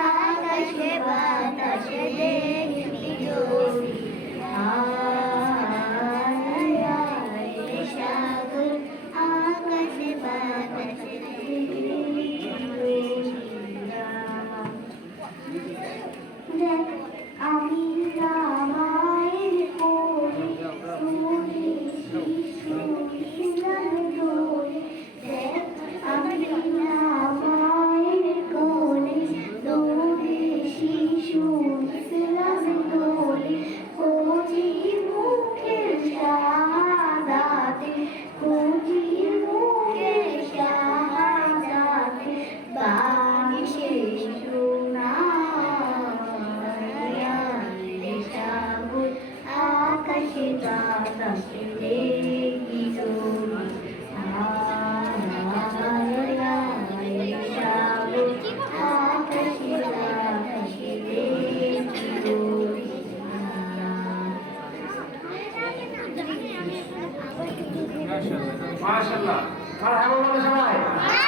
আকাশে বাতাসে দেখবি জড়ি সাগর আকাশে বাতাসে দেখবি দেখ আমি রামায়ণ পড়ি শুনি ইসলাম দোলে দেখ আমি রামায়ণ পড়ি দোলে শিশু ইসলাম দোলে কোজি মুখের শাহাদাতে কোজি মুখের শাহাদাতে বাণী শেষ না আকাশে বাতাসে দেখবি জড়ি আকাশে বাতাসে দেখবি জড়ি মাশাআল্লাহ মারহাবা বলো সবাই।